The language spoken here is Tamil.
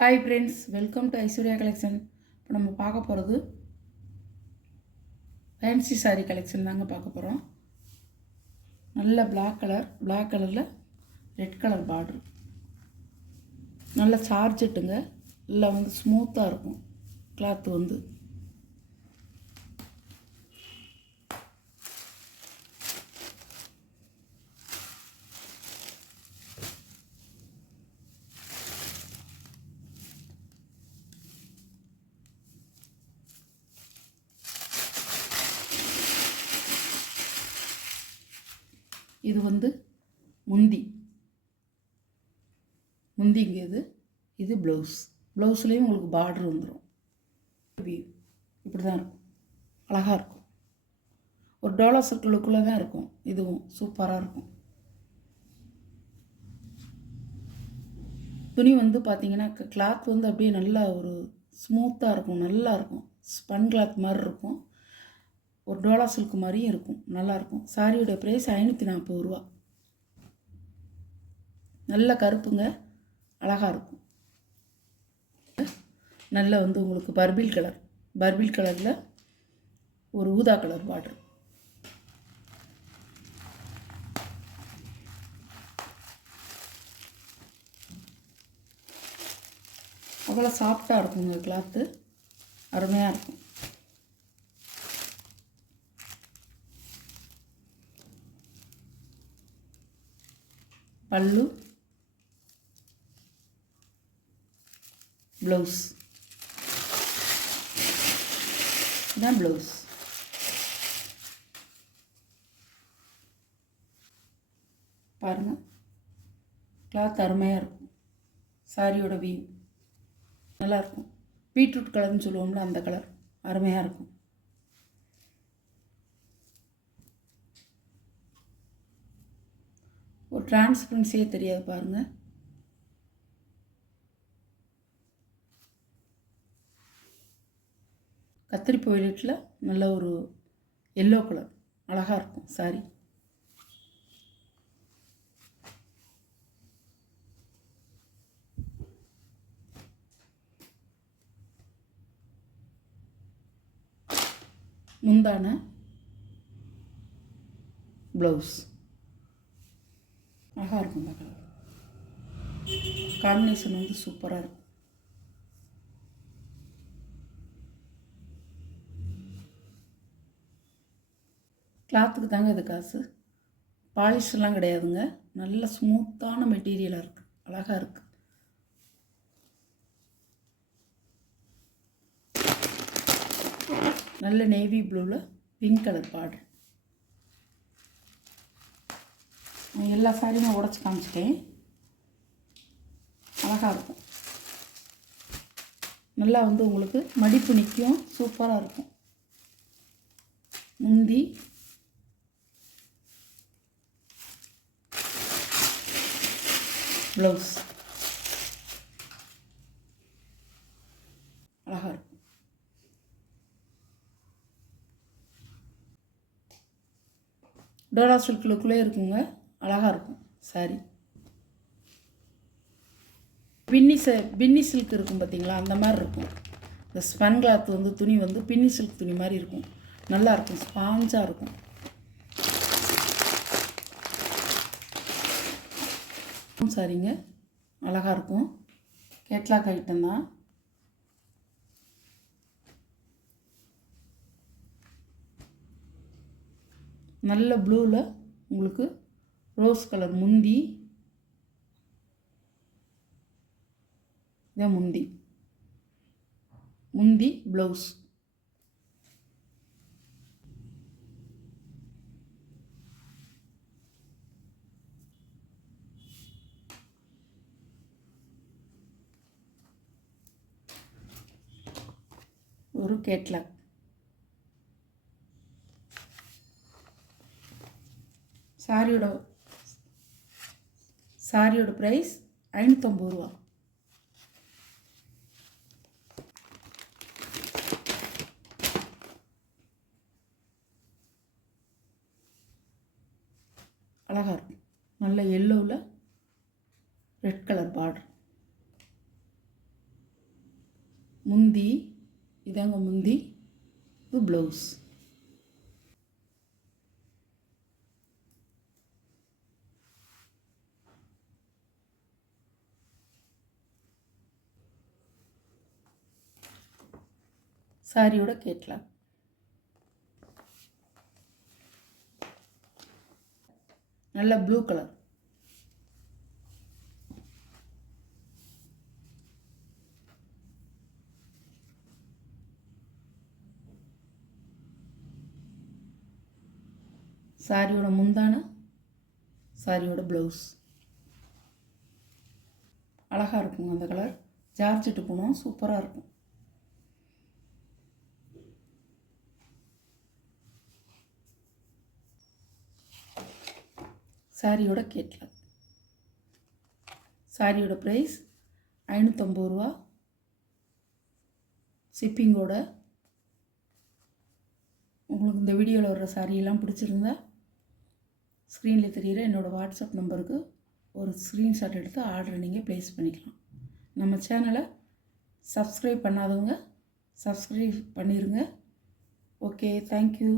Hi friends, welcome to Aishwarya collection. இப்போ நம்ம பார்க்க போகிறது ஃபேன்சி சாரீ கலெக்ஷன் தாங்க பார்க்க போகிறோம். நல்ல பிளாக் கலரில் ரெட் கலர் பார்டர், நல்ல சார்ஜெட்டுங்க. நல்லா ஸ்மூத்தாக இருக்கும் கிளாத்து. இது முந்திங்க. இது ப்ளவுஸ்லேயும் உங்களுக்கு பார்டர் வந்துடும். இப்படி தான் இருக்கும், அழகாக இருக்கும். ஒரு டோலா சர்க்கிளுக்குள்ளே தான் இருக்கும். இதுவும் சூப்பராக இருக்கும். துணி பார்த்தீங்கன்னா கிளாத் அப்படியே நல்லா ஒரு ஸ்மூத்தாக இருக்கும், நல்லா இருக்கும். ஸ்பன் கிளாத் மாதிரி இருக்கும். ஒரு டோலா சில்க் மாதிரியும் இருக்கும், நல்லாயிருக்கும். சாரியோட ப்ரைஸ் 540 ரூபா. நல்ல கருப்புங்க, அழகாக இருக்கும். நல்ல உங்களுக்கு பர்பிள் கலரில் ஒரு ஊதா கலர் பார்டர். அவ்வளோ சாஃப்டாக இருக்குங்க கிளாத்து, அருமையாக இருக்கும். பல்லு, ப்ளவுஸ், இதான் ப்ளவுஸ். பாருங்கள், கிளாத் அருமையாக இருக்கும். சாரியோட வியூ நல்லாயிருக்கும். பீட்ரூட் கலர்னு சொல்லுவோம்ல, அந்த கலர் அருமையாக இருக்கும். ஒரு டிரான்ஸ்பரன்சியே தெரியாது பாருங்கள். கத்திரிப்பு வயலட்டில் நல்ல ஒரு எல்லோ கலர், அழகாக இருக்கும் சாரி. முந்தான ப்ளவுஸ் அழகாக இருக்கும். இந்த கலர் காம்பினேஷன் சூப்பராக இருக்கும். கிளாத்துக்கு தாங்க இது காசு. பாலிஷ்லாம் கிடையாதுங்க. நல்ல ஸ்மூத்தான மெட்டீரியலாக இருக்குது, அழகாக இருக்குது. நல்ல நேவி ப்ளூவில் பிங்க் கலர் பார்டர். எல்லா சாரியும் உடச்சி காமிச்சிட்டேன். அழகாக இருக்கும். நல்லா உங்களுக்கு மடிப்பு நிற்கும், சூப்பராக இருக்கும். முந்தி, ப்ளவுஸ் அழகாக இருக்கும். டோலா சில்க்குள்ளே இருக்குங்க, அழகாக இருக்கும் சாரி. பின்னி சில்க் இருக்கும் பார்த்தீங்களா, அந்த மாதிரி இருக்கும். இந்த ஸ்பன் கிளாத் துணி பின்னி சில்க் துணி மாதிரி இருக்கும், நல்லாயிருக்கும். ஸ்பாஞ்சாக இருக்கும். சாரிங்க, அழகாக இருக்கும். கேட்லாக் ஐட்டம் தான். நல்ல ப்ளூவில் உங்களுக்கு ரோஸ் கலர் முந்தி. இதான் முந்தி ப்ளவுஸ். ஒரு கேட்லாக். சாரியோட ப்ரைஸ் 550 ரூபா. அழகாக இருக்கும். நல்ல எல்லோவில் ரெட் கலர் பார்டர். முந்தி இதாங்க முந்தி, இது ப்ளவுஸ். சாரியோட கேட்லாக். நல்ல ப்ளூ கலர். சாரியோட முந்தான, சாரியோட ப்ளவுஸ். அழகாக இருக்குங்க அந்த கலர். ஜார்ஜெட்டு போனோம், சூப்பராக இருக்கும். சாரியோட கேட்லாக். சாரியோட ப்ரைஸ் 550 ரூபா ஷிப்பிங்கோட. உங்களுக்கு இந்த வீடியோவில் வர்ற சாரியெல்லாம் பிடிச்சிருந்தா ஸ்க்ரீனில் தெரிகிற என்னோடய வாட்ஸ்அப் நம்பருக்கு ஒரு ஸ்க்ரீன்ஷாட் எடுத்து ஆர்டரை நீங்கள் ப்ளேஸ் பண்ணிக்கலாம். நம்ம சேனலை சப்ஸ்கிரைப் பண்ணாதவங்க சப்ஸ்கிரைப் பண்ணிடுங்க. Okay, thank you.